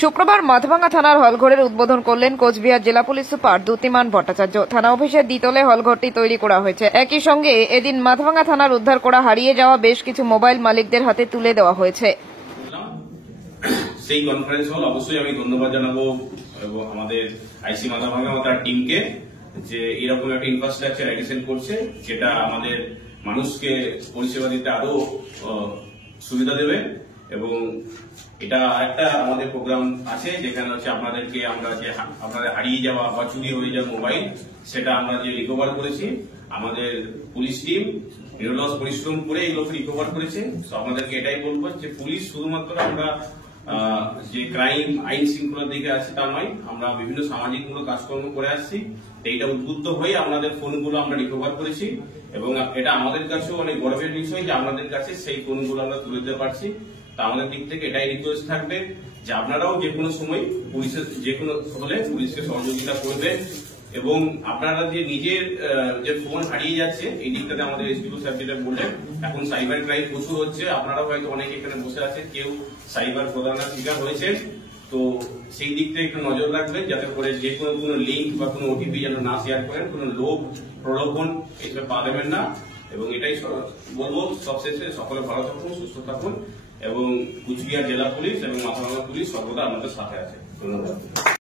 শুক্রবার মাথাভাঙ্গা থানার হলঘরের উদ্বোধন করলেন কোচবিহার জেলা পুলিশ সুপার দ্যুতিমান ভট্টাচার্য। থানা অফিসের দ্বিতলে হলঘরটি তৈরি করা হয়েছে। একই সঙ্গে এদিন মাথাভাঙ্গা থানার উদ্ধার করা হারিয়ে যাওয়া বেশ কিছু মোবাইল মালিকদের হাতে তুলে দেওয়া হয়েছে। সেই কনফারেন্স হল অবশ্যই আমি ধন্যবাদ জানাবো এবং আমাদের আইসি মাথাভাঙ্গা তার টিমকে যে এরকম একটা ইনফ্রাস্ট্রাকচার এডিশন করছে, যেটা আমাদের মানুষকে পরিষেবা দিতে আরো সুবিধা দেবে। এবং এটা একটা আমাদের প্রোগ্রাম আছে যেখানে হচ্ছে আপনাদেরকে আমরা যে আপনাদের হারিয়ে যাওয়া বা চুরি হয়ে যাওয়া মোবাইল সেটা আমরা যে রিকভার করেছি, আমাদের পুলিশ টিম নিরলস পরিশ্রম করে এগুলোকে রিকভার করেছে। তো আপনাদেরকে এটাই বলবো যে পুলিশ শুধুমাত্র আমরা যে ক্রাইম আইন শৃঙ্খলার দিকে আছে তা নয়, আমরা বিভিন্ন সামাজিক মূলক কাজকর্ম করে আসছি। এইটা উদ্বুদ্ধ হয়ে আমাদের ফোনগুলো আমরা রিকভার করেছি এবং এটা আমাদের কাছেও অনেক গর্বের বিষয় যে আপনাদের কাছে সেই ফোনগুলো আমরা তুলে দিতে পারছি। তা আমাদের দিক থেকে এটাই রিকোয়েস্ট থাকবে যে আপনারাও যে কোনো সময় পুলিশের যে কোনো হলে পুলিশকে সহযোগিতা করবেন এবং আপনারা যে নিজের যে ফোন হারিয়ে যাচ্ছে এই দিকটাতে আমাদের এসডিও স্যার যেটা বললেন, এখন সাইবার ক্রাইম প্রচুর হচ্ছে। আপনারাও হয়তো অনেকে এখানে বসে আছে, কেউ সাইবার প্রতারণার শিকার হয়েছেন। তো সেই দিকটা একটু নজর রাখবেন যাতে করে যে কোনো লিঙ্ক বা কোনো ওটিপি যেন না শেয়ার করেন, কোনো লোভ প্রলোভন এইসব পা দেবেন না। এবং এটাই বলবো সবশেষে সকলে ভালো থাকুন, সুস্থ থাকুন এবং কুচবিহার জেলা পুলিশ এবং মাথাভাঙ্গা পুলিশ সর্বদা আমাদের সাথে আছে। ধন্যবাদ।